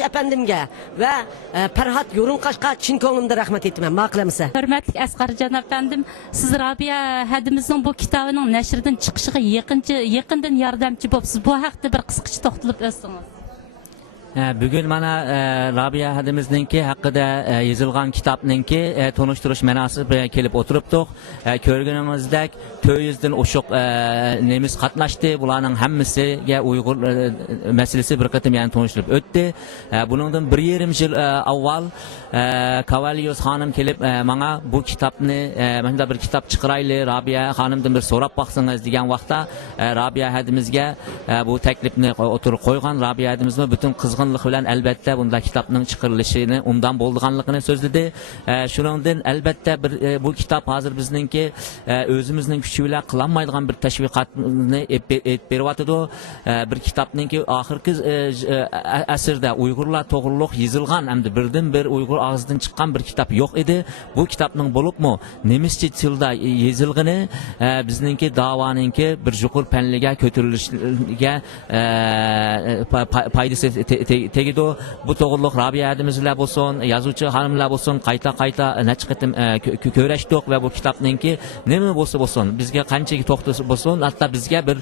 Efendimge ve Ferhat Yorunqaşqa çin ko'nglimda rahmat etmem. Maqlamsa. Hürmetli Asqarjon efendim, siz Rabia hadimizning bu kitobining nashrdan chiqishiga yaqindan yordamchi bo'libsiz. Bu haqda bir qisqacha to'xtalib o'tsangiz. Bugün mana Rabia hadimizningki haqida yozilgan kitobningki tonishtirish manosibi kelib o'tiribdik. Ko'rganimizdek 400 dan oshiq nemis qatnashdi. Bularning hammasiga Uyg'ur masalasi bir qatim yani tanishtirib o'tdi. Buningdan 1,5 yil avval Kavalyos xonim kelib menga bu kitobni menda bir kitob chiqarayli, Rabia xonimdan bir so'rab baqsangiz degan vaqtda Rabia hadimizga bu taklifni o'tirib qo'ygan. Rabia hadimizning butun qizg'inlik bilan albatta bunda kitobning chiqarilishini undan bo'lganligini so'zladi. Shuningdek albatta bu kitob hozir bizningki o'zimizning kuchi bilan qilinmaydigan bir tashviqotni beryotidi. Bir kitobningki oxirgi asrda Uyg'urlar to'g'riliq yozilgan hamda birdan bir Uyg'ur og'zidan chiqqan bir kitob yo'q edi. Bu kitobning bo'libmi nemischa tilda yozilgani bizningki da'voninki bir juqur panliga ko'tarilishiga foydasi tegido. Bu to'g'riliq Rabia hadimizlar bo'lsin, yozuvchi xonimlar bo'lsin, qayta necha qatim ko'rashdik va bu kitobningki nima bo'lsin bizga qanchaki to'xtasi bo'lsin, hatto bizga bir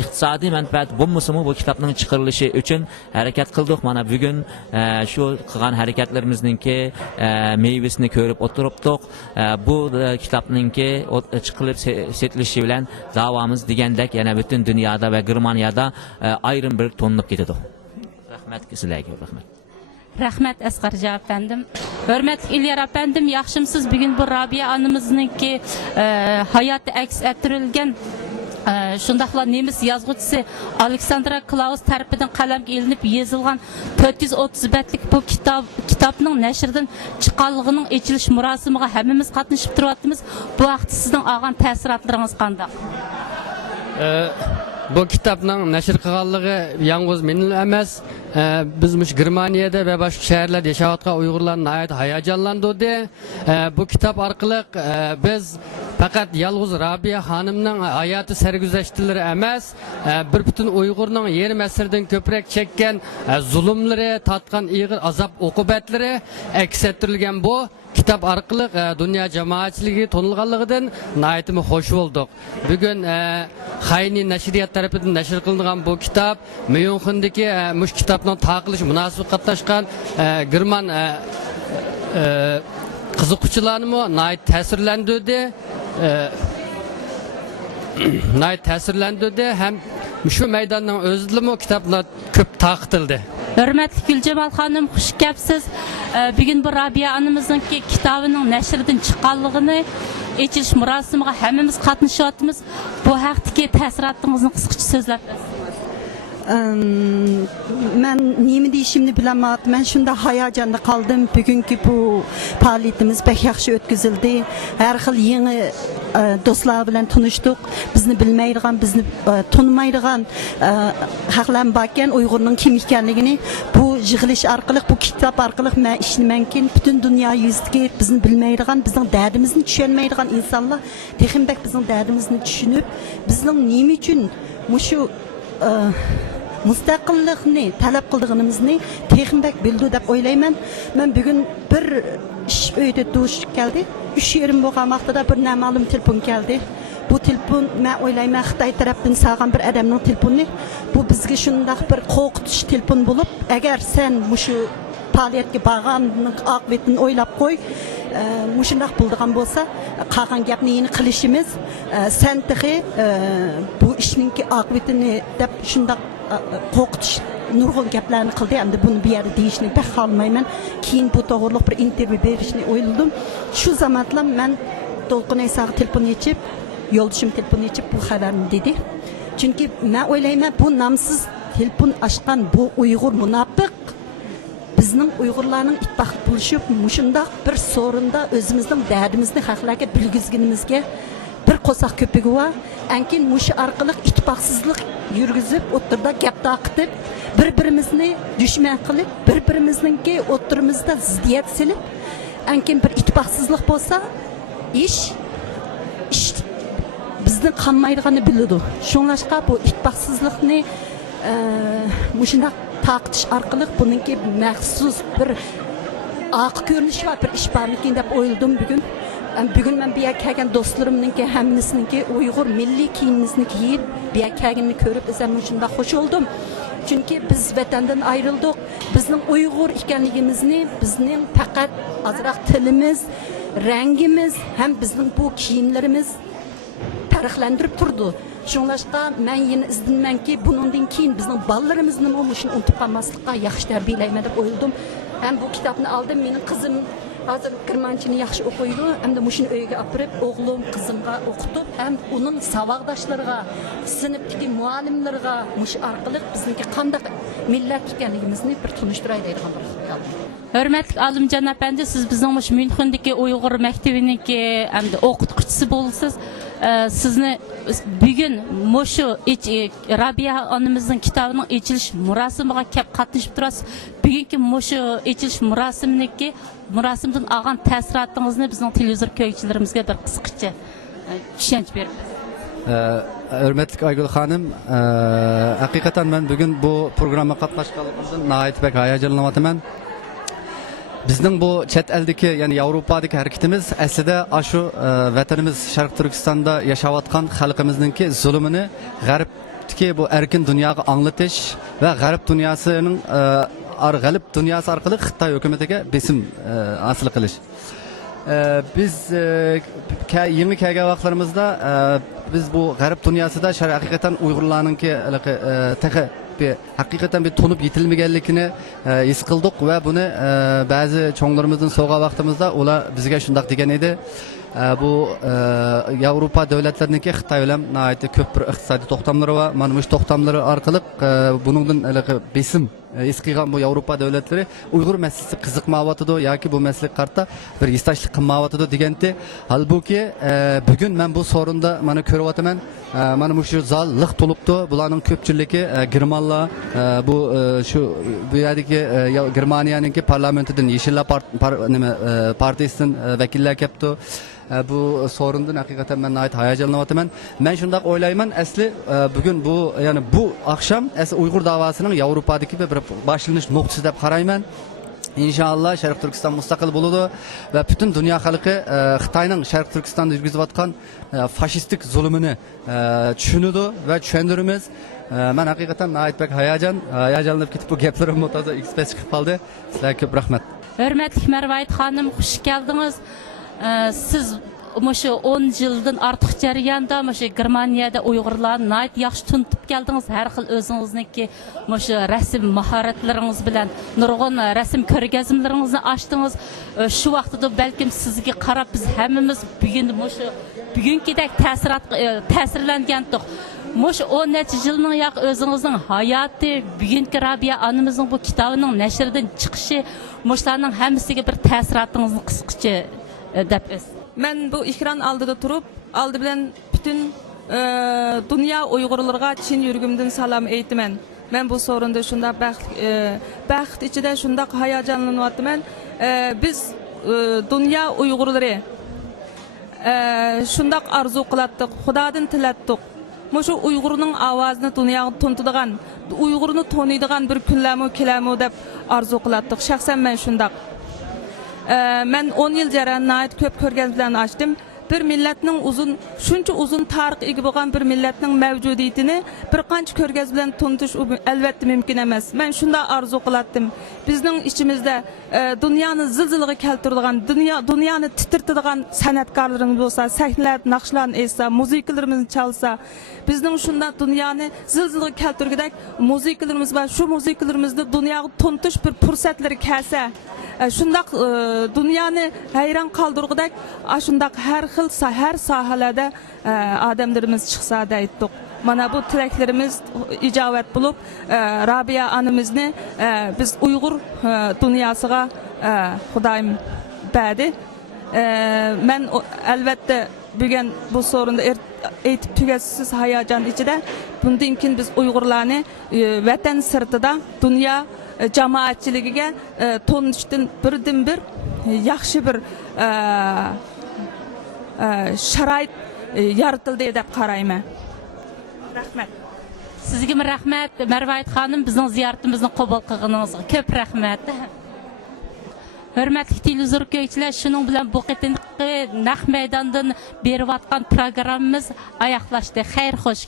iqtisodiy manfaat bo'lmasimi bu kitobning chiqarilishi uchun harakat qildik. Mana bugun shu qilgan harakatlarimizninki meyvasini ko'rib o'tiribdik. Bu kitobningki chiqilib setilishi bilan da'vomiz degandek yana butun dunyoda va Germaniyada ayrim bir to'nib ketadi. Rahmat sizlarga, rahmat. Rahmat Asqarjon efendim. Hürmetli İlyar efendim, yaxshimsiz? Bugün bu Rabia anımızınki hayatı aks ettirilgen shundaqla nemis yozuvchisi Aleksandra Klaus tarafidan qalamga ilinib yozilgan 430 betlik bu kitobning nashrdan chiqqanligining ochilish murosimiga hammamiz qatnashib turyapmiz. Bu vaqtda sizning olgan ta'sirotlaringiz qanday? Bu kitobning nashr qilganligi yalnız menil emas, biz mush Germaniyada va boshqa shaharlarda yashayotgan Uyg'urlarni nihoyat hayajonlantirdi. Bu kitob orqali biz faqat yalnız Rabia xonimning hayoti sarguzashtlari emas, bir butun Uyg'urning yarim asrdan ko'proq chekkan zulmlari, tatgan ig'ir azob uqubatlari aks ettirilgan bu kitap orqali dünya jamoatchiligi tonilganligidan nihoyatmi xush bo'ldik. Bugun Xayni nashriyat tarafidan nashr qilingan bu kitap Myunxendagi mush kitobning taqilish munosib qatnashgan German qiziquvchilarni nihoyat ta'sirlantirdi ham shu maydonning o'zida kitoblar ko'p taqitildi. Hürmetli Gülcemal Hanım, hoş geldiniz. Bugün bu Rabia anımızınki kitabının nashrdan chiqqanligini ochilish murosimiga hammamiz qatnashyapmiz. Bu haqdagi ta'sirotingizni qisqacha so'zlab ben nima deyishimni bilamadim. Ben shunda hayajonda qoldim. Bugünkü bu faoliyatimiz pek yaxshi o'tkazildi. Har xil yangi do'stlar bilan tanishdik. Bizni bilmaydigan, bizni tanımaydigan haqlar bor ekan. Uyg'urning kim ekanligini bu yig'ilish orqali, bu kitob orqali men ishlaymankin butun dunyo yuzidagi bizni bilmaydigan, bizning dardimizni tushunmaydigan insonlar texmbek bizning dardimizni tushunib, bizning nima uchun mushu mustaqillikni talab qilganimizni texmbek bildi deb o'ylayman. Men bugun bir ish uyda dush keldi. 3:30 bo'lgan vaqtida bir noma'lum telefon keldi. Bu telefon men o'ylayman Xitoy tarafdan sağan bir odamning telefoni. Bu bizga shunday bir qo'rqitish telefon bo'lib, agar sen mushu faoliyatga borganning oqibatini o'ylab qo'y, mushundaq bo'ladigan bo'lsa, qolgan gapni yeni qilishimiz, sen tehi bu ishninki oqibatini deb shundaq qo'rqitish nurg'un gaplarni qildi. Endi buni bu yerda deyishni pek xohlamayman. Keyin bu to'g'riliq bir intervyu berishni o'yladim. Shu zamonda men To'lqin Aysoga telefon yechib, yo'ldoshim telefon yechib bu xabarni dedi. Chunki men o'ylayman bu namsiz telefon ochgan bu Uyg'ur munofiq bizning Uyg'urlarning ittifoq bo'lishib, mushundaq bir so'rinda o'zimizning dardimizni xalqlarga bilgizganimizga bir qo'saq ko'pigi va ankin mush orqali ittifoqsizlik yurgizib, o'tirda gap taqitib, bir-birimizni dushman qilib, bir-birimizningki o'tirimizda ziddiyat silib, ankin bir ittifoqsizlik bo'lsa, ish bizni qanmaydiganini biladi. Shunlashqa bu ittifoqsizlikni mushundaq taqtish orqali buningki maxsus bir oq ko'rinishi va bir ish bormikin deb o'yladim bugun. Bugun men bu yerga kelgan do'stlarimninki hammasininki Uyg'ur milliy kiyimimizni kiyib, bu yerga kelganini ko'rib, o'zim shunda xush oldum. Chunki biz vatandan ayrıldık. Bizning Uyg'ur ekanligimizni, bizning faqat azroq tilimiz, rangimiz ham bizning bu kiyimlarimiz tarixlantirib turdi. Shunlashqa men yana izdinmanki, bundan keyin bizning bolalarimizni shuni unutib qolmaslikqa yaxshi tarbiyalayman deb o'yladim. Ham bu kitobni oldim, mening qizim hozir kirmanchini yaxshi o'qiydi. Hamda mushuni uyga olib borib, o'g'lim, qizimga o'qitib, ham uning saboqdoshlariga, sinfdagi muallimlarga mush orqali bizniki qanday millat ekanligimizni bir tunishtiray deydigan bir xiyol. Hörmətli Alimcan əpəndi, siz bizning mush Münxendagi Uyg'ur maktabiniki hamda o'qituvchisi bo'lsiz. Sizni bugun mushu Rabiya onamizning kitobining ochilish murosimiga kelib qatnashib turasiz. Bugungi mushu ochilish murosimdan olgan ta'siriyotingizni bizning televizor ko'ruvchilarimizga bir qisqacha tushuncha berib. Hürmetli Aygül Hanım, hakikaten ben bugün bu programa katlaşkanlığımızdan nahayet pek hayacanlanmadım. Bizning bu chet eldeki yani Avrupa'daki hareketimiz aslida aşu vatanimiz Şarkı Türkistan'da yaşayotgan xalqimizningki zulmini g'arbdagi bu erkin dunyoga anglatish va g'arb dunyosining g'alib dunyosi orqali Xitoy hukumatiga besim hosil qilish. Biz yangi kelgan vaqtlarimizda biz bu g'arb dunyosida hakikaten Uyg'urlarningki hakikaten bir tonup yetilmegenlikini his qildik ve bunu bazı çoğunlarımızın soğuğa vaktimizde ola bizge şundak degen edi. Bu Avrupa devletlerindeki Xitay bilan nəhayət köp bir iqtisadi toxtamları var. Mana bu toxtamları arqalıq bunundan besim his qilgan bu Avrupa devletleri Uyghur meselesi qiziqmayotidi yoki bu mesele qarta bir istaşlik qilmayotidi deganda halbuki bugün men bu sorunda mana ko'ryapman. Mana bu shu zal liq to'libdi. Bularning ko'pchiligi Germanlar bu yerdagi Germaniyaningki parlamentidan Yeşiller partiyasidan vakillar kelibdi. Bu sorundan hakikaten ben ait hayacanlamadım. Ben şundak oylayman asli bugün bu yani bu akşam asli Uygur davasının Avrupa'daki bir başlanış noktası deb qarayman. İnşallah Şarkı Türkistan müstakil buludu ve bütün dünya halkı Xitayning Şarkı Türkistan'da yürgüzüvatkan faşistik zulmünü düşünüdü ve düşündürümüz. Ben hakikaten ait pek hayacanlanıp gitip bu gaplerim otaza X5 çıkıp kaldı. Sizlerge köp rahmet. Hörmətli Mervayit xanım, hoş geldiniz. Siz Muşu 10 yıldan artıq jarayanda muşu Germaniyada Uyg'urlarni nayt yaxshi tunitib keldingiz. Har xil o'zingizniki muşu rasm mahoratlaringiz bilan nurg'un rasm ko'rgazmalaringizni ochdingiz. Shu vaqtida balkim sizga qarab biz hammamiz bugünkidek ta'sirlangandik. Mush 10 necha yilning yoq o'zingizning hayoti, bugungi Rabiya onamizning bu kitobining nashrdan chiqishi mushlarning hammasiga bir ta'sirotingizni qisqacha deb Ben bu ekran aldıda turup, aldı bilen bütün dünya Uygurlarga Çin yürgümden salam eytimen. Ben bu sorunda şunda baxt içinde şunda hayacanlanıyorum. Biz dünya Uygurları şunda arzu kılattık, Xudadan tilattık. Muşu Uygur'un avazını dünyaya tuntuduğan, Uygur'unu tanıydıgan bir günlemi kelami dep arzu kılattık. Şahsen ben şunda. Ben 10 yıl jarayonida ait köp ko'rgazmalarni açtım. Bir millatning shuncha uzun tarix ega bo'lgan bir millatning mavjudiyatini bir qancha ko'rgazma bilan tuntish albatta mumkin emas. Men shunda arzu qilatdim. Bizning ichimizda dunyoni zilzilaga keltiradigan, dunyoni titirtadigan san'atkorlarimiz bo'lsa, sahnalar, naqshlarni aytsa, musiqalarimizni chalsa, bizning shunda dunyoni zilzilaga keltirgidek musiqalarimiz va shu musiqalarimizni dunyoga tuntish bir fursatlar kelsa, shundaq dunyoni hayron qoldirgidek, shundaq har xil her sahalarda adamlarimiz chiqsa deydik. Mana bu tilaklarimiz icabet bulup Rabiya onamizni biz Uygur dünyasıga Xudayim berdi. Men albatta bugün bu sorunda aytib tugatsiz hayajon ichida bundan keyin biz Uygurlarni vatan sirtida dünya jamoatchiligiga tonishdan birdan bir yaxshi bir sharoit yaratildi deb qarayman. Rahmat. Sizge mi rahmet Mervayet Hanım bizning ziyoratimizni qabul qilganingizga ko'p rahmat. Hürmetli televizor köykçiler, şunun bilan bu qitimki naq meydandan berip atkan programımız ayaklaştı. Xeyr xoş.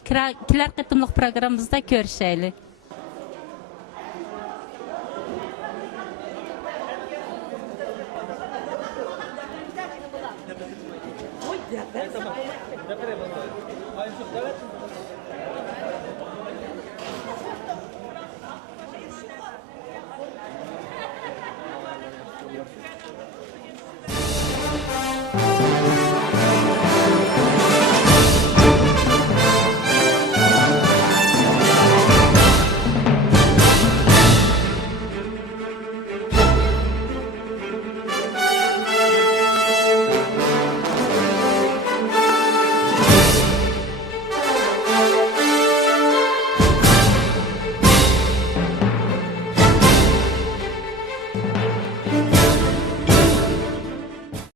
Kiler qitimliq programımızda görüşeyle. Tamam.